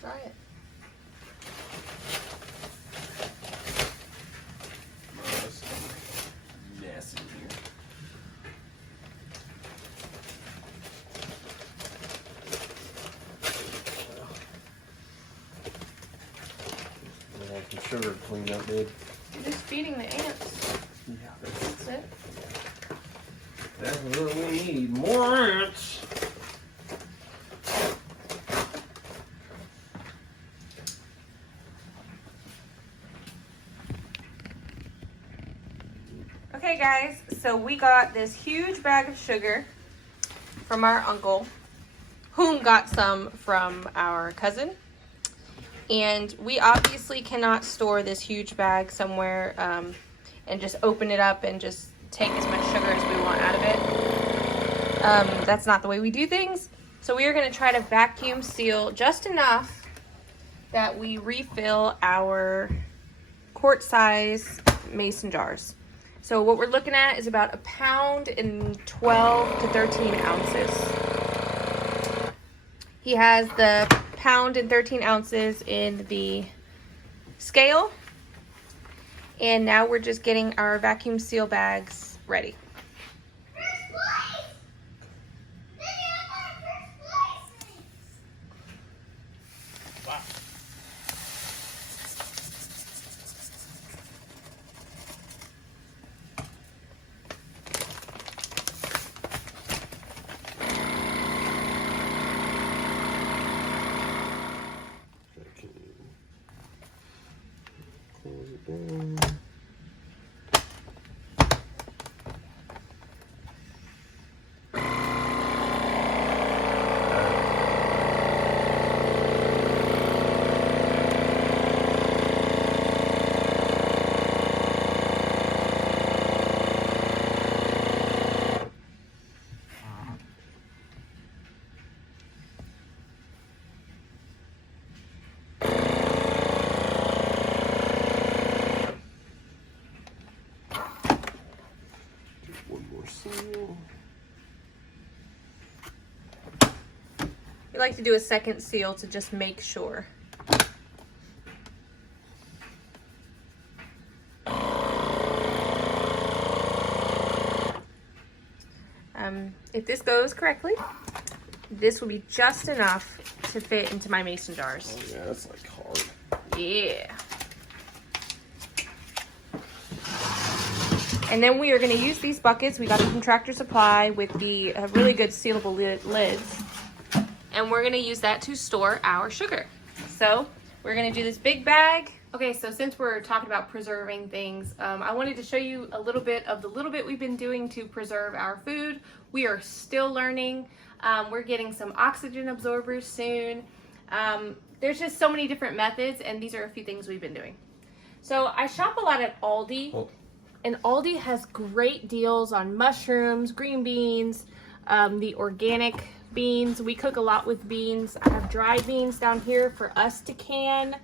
Try it. Mess in here. Some sugar cleaned up, dude. You're just feeding the ants. Yeah, That's it. That's what we need. More ants. Okay guys, so we got this huge bag of sugar from our uncle, whom got some from our cousin. And we obviously cannot store this huge bag somewhere and just open it up and just take as much sugar as we want out of it. That's not the way we do things. So we are going to try to vacuum seal just enough that we refill our quart size mason jars. So what we're looking at is about 1 pound and 12 to 13 ounces. He has the 1 pound and 13 ounces in the scale. And now we're just getting our vacuum seal bags ready. We like to do a second seal to just make sure. If this goes correctly, this will be just enough to fit into my mason jars. Oh yeah, that's like hard. Yeah. And then we are going to use these buckets. We got them from Tractor Supply with the really good sealable lids. And we're going to use that to store our sugar. So we're going to do this big bag. Okay, so since we're talking about preserving things, I wanted to show you a little bit of the little bit we've been doing to preserve our food. We are still learning. We're getting some oxygen absorbers soon. There's just so many different methods, and these are a few things we've been doing. So I shop a lot at Aldi. Oh. And Aldi has great deals on mushrooms, green beans, the organic beans. We cook a lot with beans. I have dry beans down here for us to can.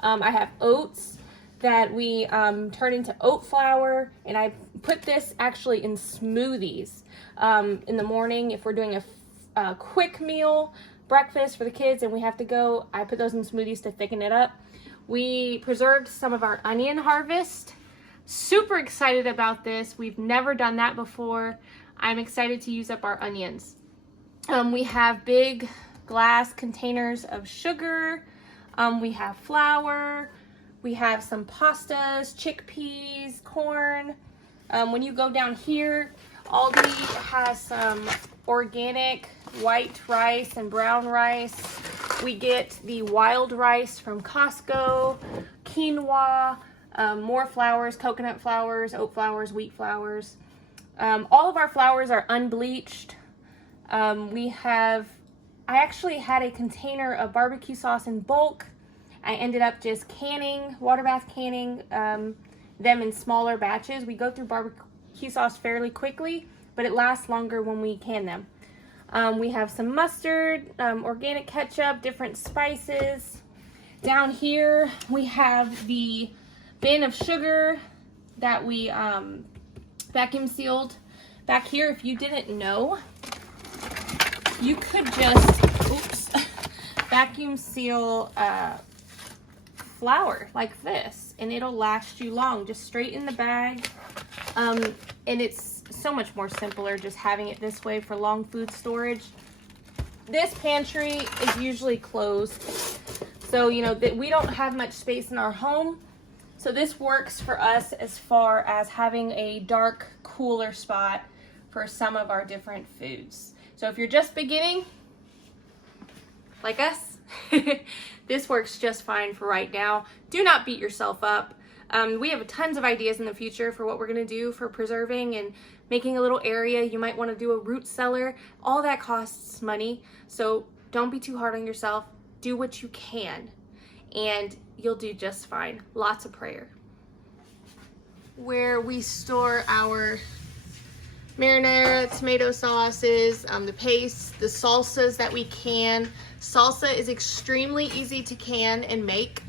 I have oats that we turn into oat flour, and I put this actually in smoothies in the morning. If we're doing a quick meal, breakfast for the kids, and we have to go, I put those in smoothies to thicken it up. We preserved some of our onion harvest. Super excited about this. We've never done that before. I'm excited to use up our onions. We have big glass containers of sugar. We have flour. We have some pastas, chickpeas, corn. When you go down here, Aldi has some organic white rice and brown rice. We get the wild rice from Costco, quinoa, more flours, coconut flours, oat flours, wheat flours. All of our flours are unbleached. I actually had a container of barbecue sauce in bulk. I ended up just canning, water bath canning them in smaller batches. We go through barbecue sauce fairly quickly, but it lasts longer when we can them. We have some mustard, organic ketchup, different spices. Down here, we have the bin of sugar that we vacuum sealed. Back here, if you didn't know, you could just, vacuum seal flour like this, and it'll last you long, just straight in the bag. And it's so much more simpler just having it this way for long food storage. This pantry is usually closed, so you know that we don't have much space in our home, so this works for us as far as having a dark, cooler spot for some of our different foods. So if you're just beginning, like us, this works just fine for right now. Do not beat yourself up. We have tons of ideas in the future for what we're gonna do for preserving and making a little area. You might wanna do a root cellar. All that costs money, so don't be too hard on yourself. Do what you can, and you'll do just fine. Lots of prayer. Where we store our marinara, tomato sauces, the paste, the salsas that we can. Salsa is extremely easy to can and make.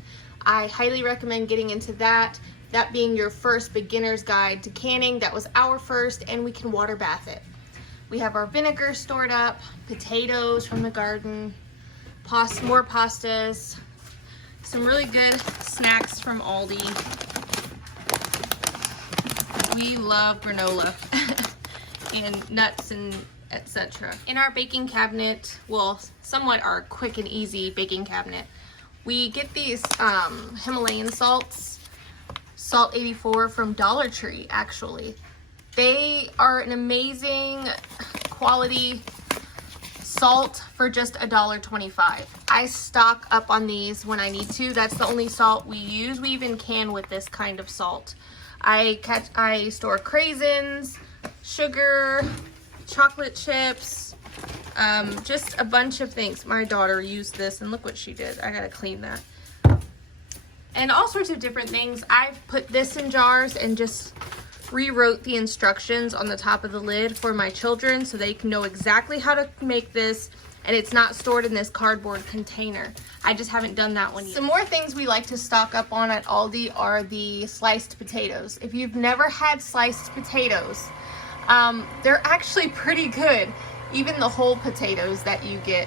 I highly recommend getting into that. That being your first beginner's guide to canning. That was our first, and we can water bath it. We have our vinegar stored up, potatoes from the garden, more pastas, some really good snacks from Aldi. We love granola and nuts and etc. In our baking cabinet, well, somewhat our quick and easy baking cabinet, we get these Himalayan salts, Salt 84 from Dollar Tree, actually. They are an amazing quality salt for just $1.25. I stock up on these when I need to. That's the only salt we use. We even can with this kind of salt. I store craisins, sugar, chocolate chips, just a bunch of things. My daughter used this and look what she did. I gotta clean that. And all sorts of different things. I've put this in jars and just rewrote the instructions on the top of the lid for my children so they can know exactly how to make this, and it's not stored in this cardboard container. I just haven't done that one yet. Some more things we like to stock up on at Aldi are the sliced potatoes. If you've never had sliced potatoes, they're actually pretty good. Even the whole potatoes that you get.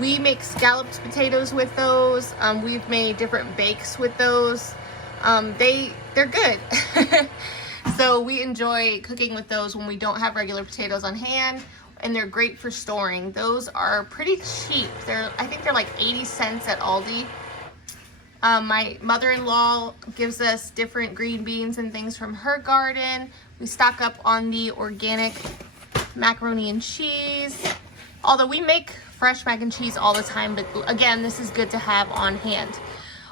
We make scalloped potatoes with those. We've made different bakes with those. They're good. So we enjoy cooking with those when we don't have regular potatoes on hand, and they're great for storing. Those are pretty cheap. I think they're like 80 cents at Aldi. My mother-in-law gives us different green beans and things from her garden. We stock up on the organic macaroni and cheese. Although we make fresh mac and cheese all the time, but again, this is good to have on hand.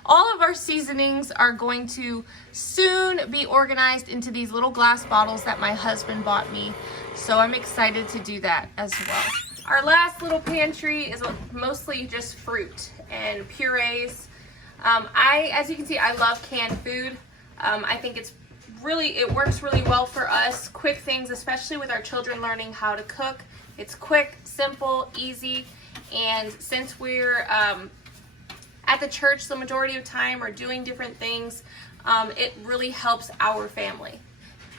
All of our seasonings are going to soon be organized into these little glass bottles that my husband bought me. So I'm excited to do that as well. Our last little pantry is mostly just fruit and purees. As you can see, I love canned food. I think it works really well for us. Quick things, especially with our children learning how to cook. It's quick, simple, easy, and since we're at the church the majority of time or doing different things, it really helps our family.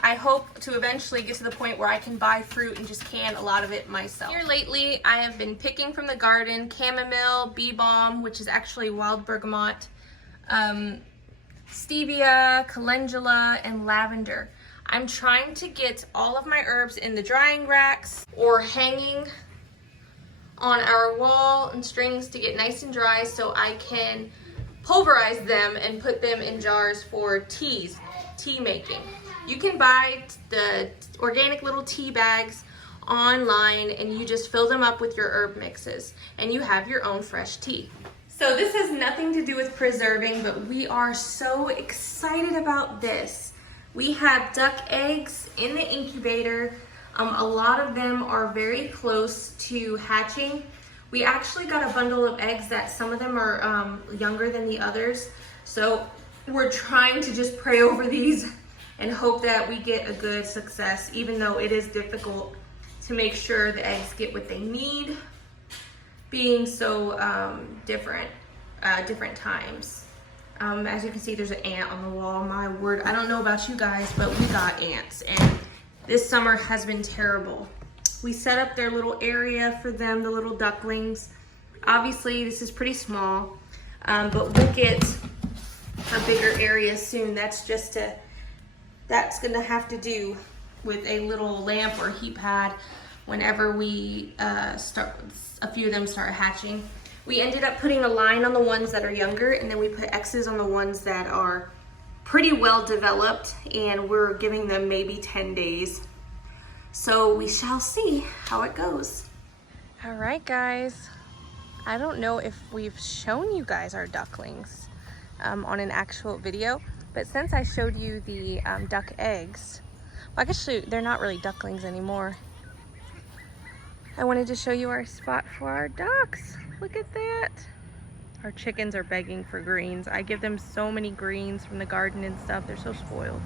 I hope to eventually get to the point where I can buy fruit and just can a lot of it myself. Here lately, I have been picking from the garden chamomile, bee balm, which is actually wild bergamot, stevia, calendula, and lavender. I'm trying to get all of my herbs in the drying racks or hanging on our wall and strings to get nice and dry so I can pulverize them and put them in jars for tea making. You can buy the organic little tea bags online and you just fill them up with your herb mixes and you have your own fresh tea. So this has nothing to do with preserving, but we are so excited about this. We have duck eggs in the incubator. A lot of them are very close to hatching. We actually got a bundle of eggs that some of them are younger than the others. So we're trying to just pray over these and hope that we get a good success, even though it is difficult to make sure the eggs get what they need, being so different times. As you can see, there's an ant on the wall. My word, I don't know about you guys, but we got ants, and this summer has been terrible. We set up their little area for them, the little ducklings, Obviously, this is pretty small, but we'll get a bigger area soon. That's gonna have to do with a little lamp or heat pad whenever we a few of them start hatching. We ended up putting a line on the ones that are younger, and then we put X's on the ones that are pretty well developed, and we're giving them maybe 10 days. So we shall see how it goes. All right, guys. I don't know if we've shown you guys our ducklings on an actual video, but since I showed you the duck eggs, well, actually they're not really ducklings anymore. I wanted to show you our spot for our ducks. Look at that. Our chickens are begging for greens. I give them so many greens from the garden and stuff. They're so spoiled.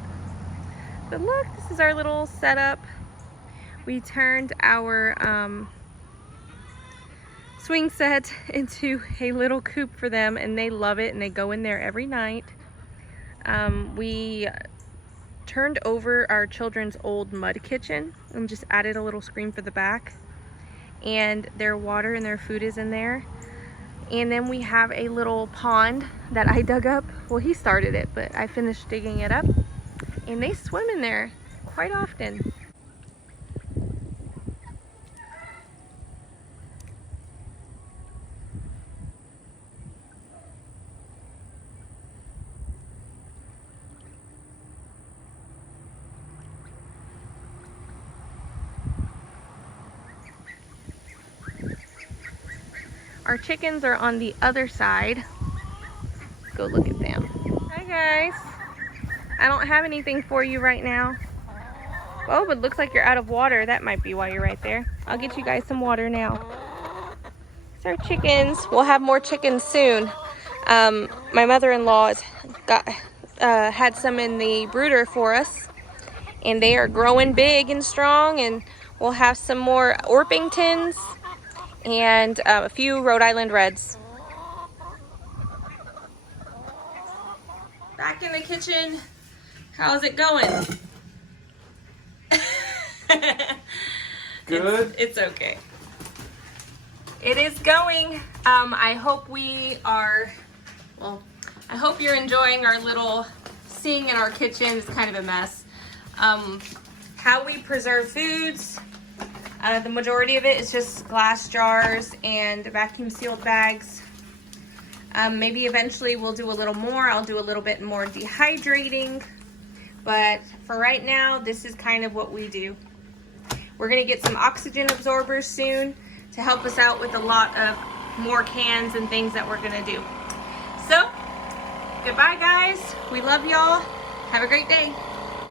But look, this is our little setup. We turned our swing set into a little coop for them, and they love it, and they go in there every night. We turned over our children's old mud kitchen and just added a little screen for the back, and their water and their food is in there. And then we have a little pond that I dug up. Well, he started it, but I finished digging it up, and they swim in there quite often. Our chickens are on the other side. Let's go look at them. Hi guys. I don't have anything for you right now. Oh, but it looks like you're out of water. That might be why you're right there. I'll get you guys some water now. These are chickens. We'll have more chickens soon. My mother-in-law had some in the brooder for us, and they are growing big and strong, and we'll have some more Orpingtons and a few Rhode Island Reds. Back in the kitchen. How's it going? Good. It's okay. It is going. I hope I hope you're enjoying our little sink in our kitchen. It's kind of a mess. How we preserve foods. The majority of it is just glass jars and vacuum sealed bags. Maybe eventually we'll do a little more. I'll do a little bit more dehydrating. But for right now, this is kind of what we do. We're gonna get some oxygen absorbers soon to help us out with a lot of more cans and things that we're gonna do. So, goodbye guys. We love y'all. Have a great day.